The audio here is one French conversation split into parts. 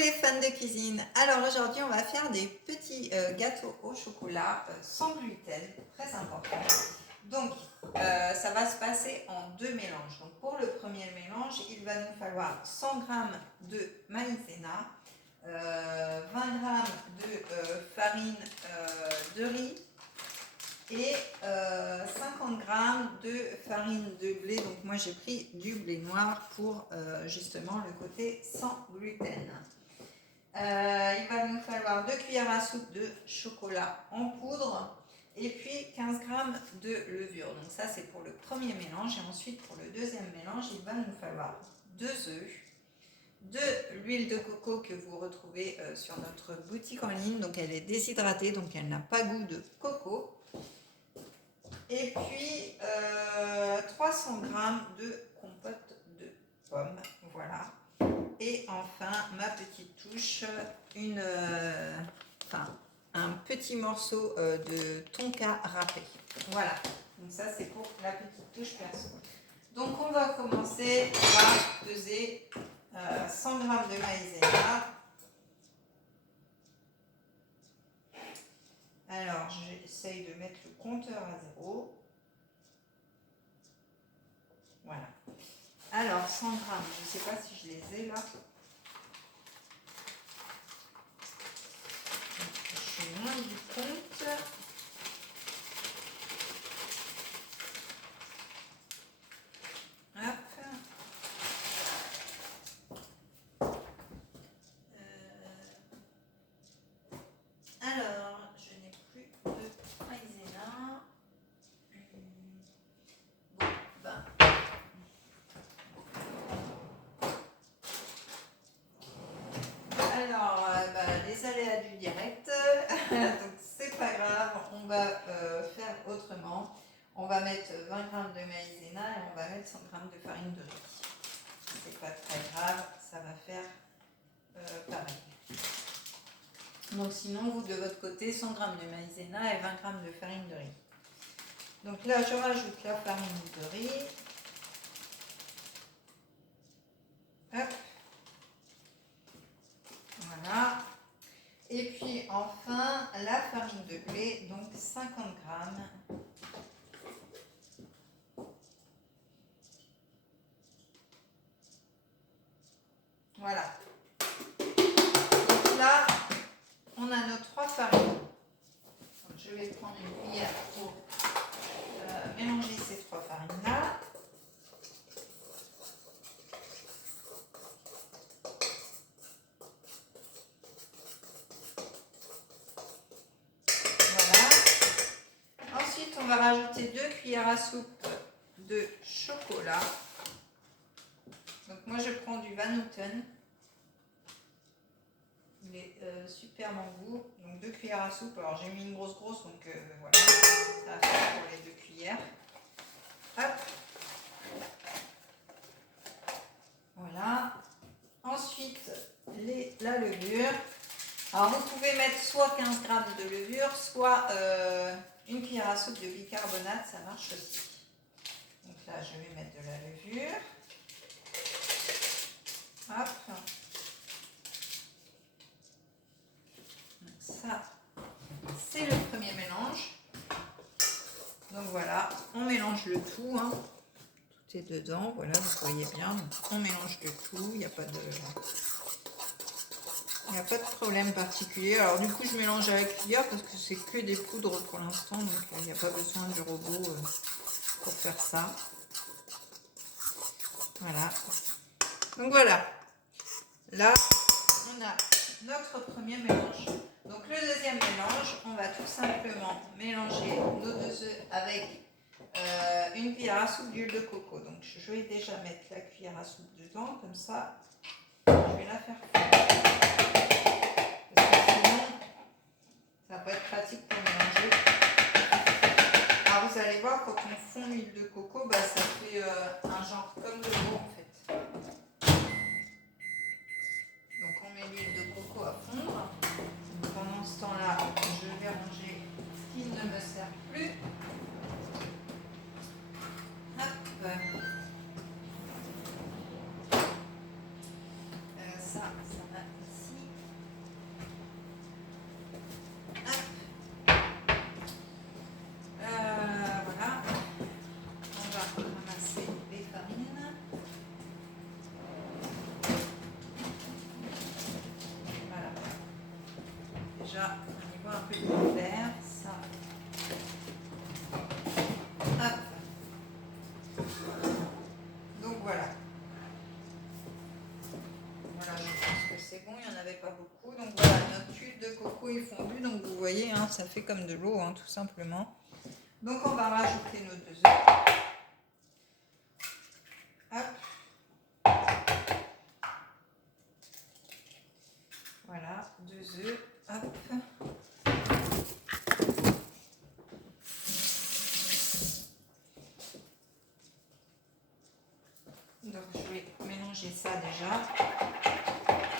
les fans de cuisine. Alors aujourd'hui on va faire des petits gâteaux au chocolat sans gluten, très important. Donc ça va se passer en deux mélanges. Donc pour le premier mélange, il va nous falloir 100 g de maïzena, 20 g de farine de riz et 50 g de farine de blé. Donc moi j'ai pris du blé noir pour justement le côté sans gluten. Il va nous falloir 2 cuillères à soupe de chocolat en poudre et puis 15 g de levure. Donc ça c'est pour le premier mélange. Et ensuite pour le deuxième mélange, il va nous falloir 2 œufs, de l'huile de coco que vous retrouvez sur notre boutique en ligne. Donc elle est déshydratée, donc elle n'a pas goût de coco. Et puis 300 g de compote de pommes, voilà. Et enfin, ma petite touche, un petit morceau de tonka râpé. Voilà, donc ça c'est pour la petite touche perso. Donc on va commencer par peser 100 g de maïzena. Alors j'essaye de mettre le compteur à 0. Voilà. Alors 100 g, je ne sais pas si je les ai là. Je suis loin du compte. Hop. Alors, je n'ai plus de maïzena. Bon, ben. Alors, les aléas du direct, donc c'est pas grave, on va faire autrement. On va mettre 20 g de maïzena et on va mettre 100 g de farine de riz. C'est pas très grave, ça va faire pareil. Donc sinon, vous de votre côté, 100 g de maïzena et 20 g de farine de riz. Donc là, je rajoute la farine de riz. Hop. Voilà. Et puis enfin, la farine de blé, donc 50 g. Voilà. Donc là, on a nos 3 farines. Donc, je vais prendre une cuillère pour mélanger ces 3 farines-là. Voilà. Ensuite, on va rajouter 2 cuillères à soupe de chocolat. Donc moi, je prends du Van Houten. Il est super bon goût. Donc 2 cuillères à soupe. Alors j'ai mis une grosse, donc voilà. Ça va faire pour les 2 cuillères. Hop. Voilà. Ensuite, la levure. Alors vous pouvez mettre soit 15 g de levure, soit une cuillère à soupe de bicarbonate, ça marche aussi. Donc là, je vais mettre de la levure. Hop. Donc ça, c'est le premier mélange. Donc voilà, on mélange le tout. Hein. Tout est dedans, voilà, vous voyez bien. Donc, on mélange le tout, il n'y a pas de problème particulier. Alors du coup, je mélange à la cuillère parce que c'est que des poudres pour l'instant. Donc il n'y a pas besoin du robot pour faire ça. Voilà. Donc voilà. Là, on a notre premier mélange. Donc le deuxième mélange, on va tout simplement mélanger nos 2 œufs avec une cuillère à soupe d'huile de coco. Donc je vais déjà mettre la cuillère à soupe dedans, comme ça, je vais la faire fondre. Parce que sinon, ça peut être pratique pour mélanger. Alors vous allez voir, quand on fond l'huile de coco, ça fait un genre comme de l'eau en fait. Donc on met l'huile de coco à fondre. Pendant ce temps-là, je vais ranger ce qui ne me sert plus. Hop. Ça va ici. déjà un niveau un peu plus clair. Ça. Hop. Donc voilà. Voilà, je pense que c'est bon, il n'y en avait pas beaucoup. Donc voilà, notre huile de coco est fondue. Donc vous voyez, hein, ça fait comme de l'eau, hein, tout simplement. Donc on va rajouter nos 2 œufs. Hop. Voilà, 2 œufs. Hop. Donc je vais mélanger ça déjà.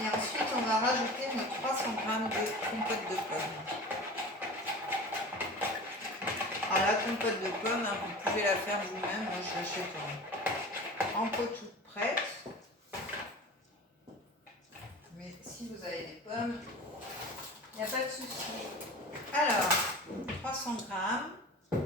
Et ensuite on va rajouter nos 300 g de compote de pommes. Alors la compote de pommes, hein, vous pouvez la faire vous-même. Moi je l'achète en pot toute prête. Mais si vous avez des pommes, il n'y a pas de souci. Alors, 300 grammes. Hop.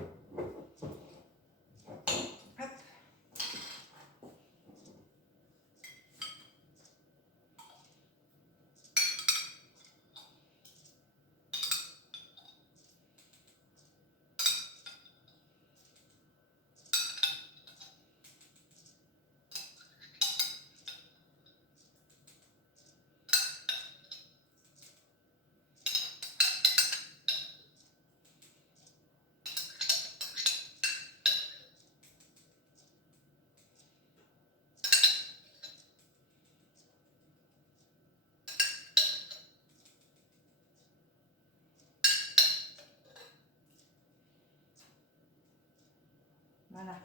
Voilà.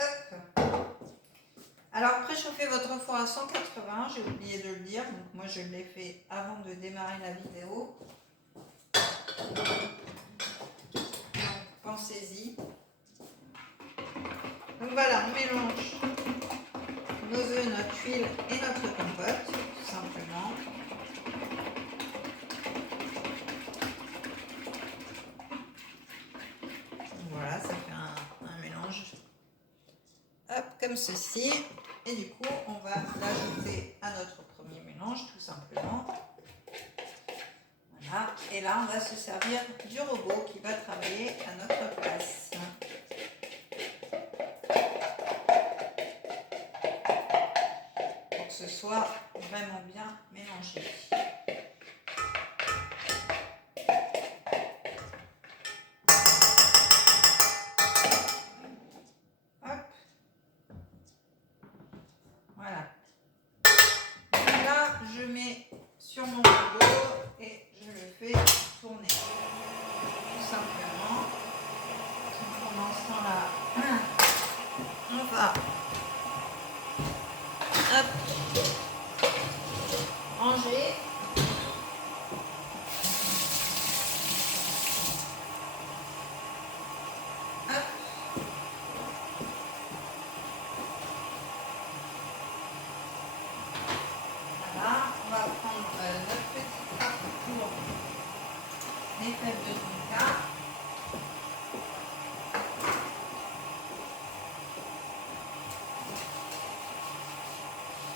Hop. Alors, préchauffez votre four à 180, j'ai oublié de le dire. Donc, moi, je l'ai fait avant de démarrer la vidéo. Donc, pensez-y. Donc, voilà, on mélange nos œufs, notre huile et notre compote, tout simplement. Voilà, ça fait un mélange hop, comme ceci. Et du coup, on va l'ajouter à notre premier mélange, tout simplement. Voilà. Et là, on va se servir du robot qui va travailler à notre place. Pour que ce soit vraiment bien mélangé. Voilà. Donc là, je mets sur mon robot et je le fais tourner. Tout simplement. Pendant ce temps-là, on va ranger. Les fèves de tonka.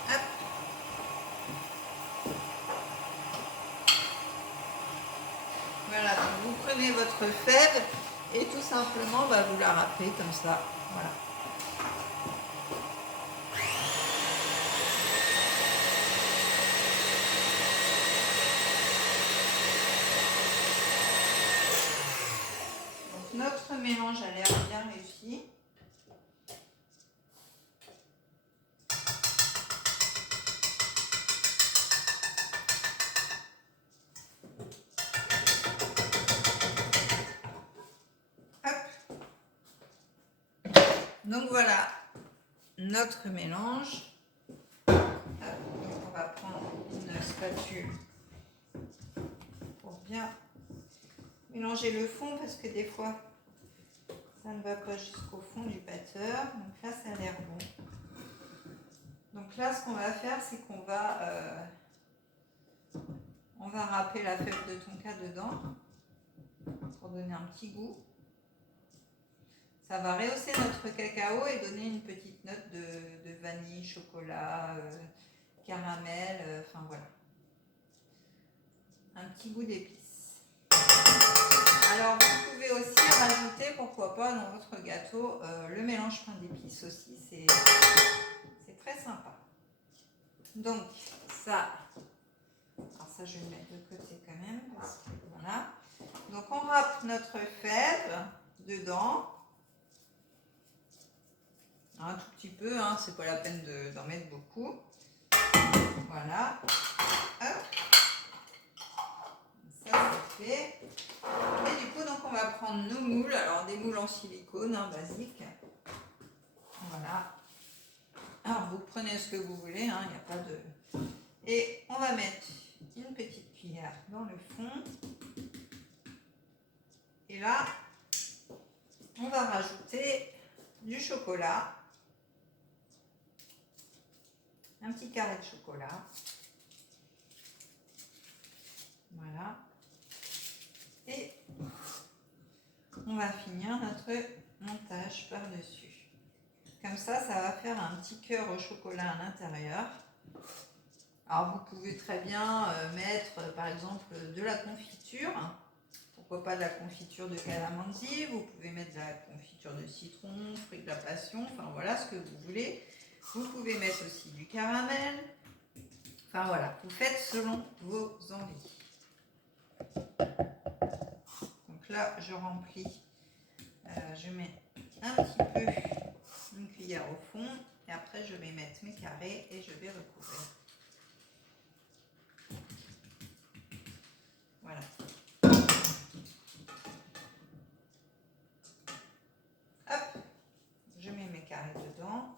Hop. Voilà, donc vous prenez votre fève et tout simplement vous la râpez comme ça. Voilà. Notre mélange a l'air bien réussi. Hop. Donc voilà notre mélange. Hop. Donc on va prendre une spatule pour bien mélanger le fond parce que des fois ça ne va pas jusqu'au fond du batteur. Donc là, ça a l'air bon. Donc là, ce qu'on va faire, c'est qu'on va, râper la fève de tonka dedans pour donner un petit goût. Ça va rehausser notre cacao et donner une petite note de vanille, chocolat, caramel, enfin voilà. Un petit goût d'épices. Alors vous pouvez aussi rajouter, pourquoi pas, dans votre gâteau, le mélange pain d'épices aussi, c'est très sympa. Donc ça, alors ça je vais le mettre de côté quand même, parce que voilà. Donc on râpe notre fève dedans, un tout petit peu, hein, c'est pas la peine d'en mettre beaucoup. Voilà. Hop. Ça c'est fait. Et du coup donc on va prendre nos moules, alors des moules en silicone, hein, basiques. Voilà. Alors vous prenez ce que vous voulez, hein, il n'y a pas de... Et on va mettre une petite cuillère dans le fond. Et là, on va rajouter du chocolat. Un petit carré de chocolat. Voilà. Et on va finir notre montage par-dessus. Comme ça, ça va faire un petit cœur au chocolat à l'intérieur. Alors, vous pouvez très bien mettre, par exemple, de la confiture. Pourquoi pas de la confiture de calamansi. Vous pouvez mettre de la confiture de citron, fruits de la passion. Enfin, voilà ce que vous voulez. Vous pouvez mettre aussi du caramel. Enfin, voilà. Vous faites selon vos envies. Donc là, je remplis. Je mets un petit peu une cuillère au fond. Et après, je vais mettre mes carrés et je vais recouvrir. Voilà. Hop, je mets mes carrés dedans.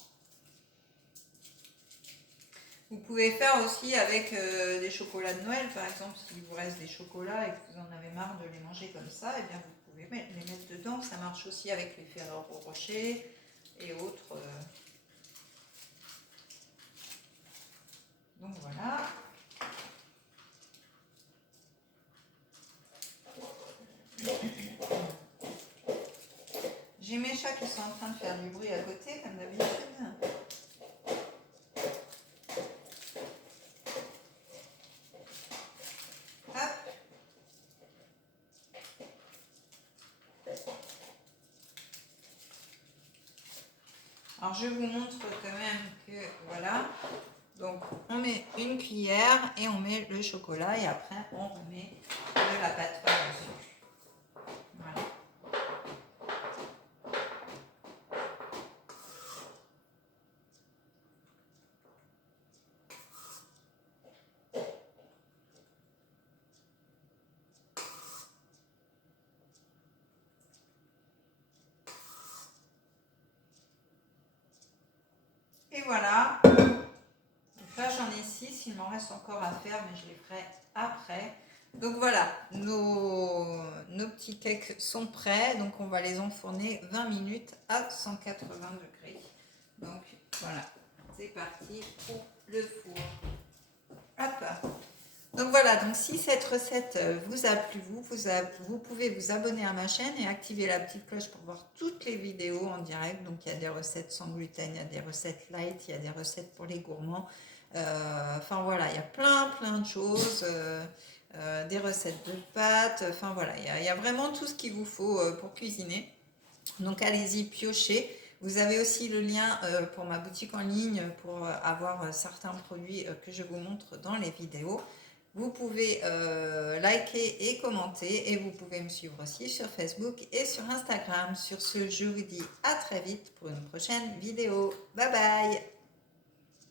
Vous pouvez faire aussi avec des chocolats de Noël, par exemple, s'il vous reste des chocolats et que vous en avez marre de les manger comme ça, et bien vous pouvez les mettre dedans. Ça marche aussi avec les Ferrero Rocher et autres. Donc voilà. J'ai mes chats qui sont en train de faire du bruit à côté, comme d'habitude. Hop. Alors je vous montre quand même que voilà. Donc on met une cuillère et on met le chocolat et après on remet de la pâte par-dessus. Voilà. Et voilà. Donc là j'en ai 6, il m'en reste encore à faire mais je les ferai après. Donc voilà, nos petits cakes sont prêts, donc on va les enfourner 20 minutes à 180 degrés. Donc voilà, c'est parti pour le four. Hop. Donc voilà, donc si cette recette vous a plu, vous pouvez vous abonner à ma chaîne et activer la petite cloche pour voir toutes les vidéos en direct. Donc il y a des recettes sans gluten, il y a des recettes light, il y a des recettes pour les gourmands. Enfin voilà, il y a plein de choses. Des recettes de pâtes, enfin voilà, il y a vraiment tout ce qu'il vous faut pour cuisiner. Donc allez-y, piochez. Vous avez aussi le lien pour ma boutique en ligne pour avoir certains produits que je vous montre dans les vidéos. Vous pouvez liker et commenter et vous pouvez me suivre aussi sur Facebook et sur Instagram. Sur ce, je vous dis à très vite pour une prochaine vidéo. Bye bye!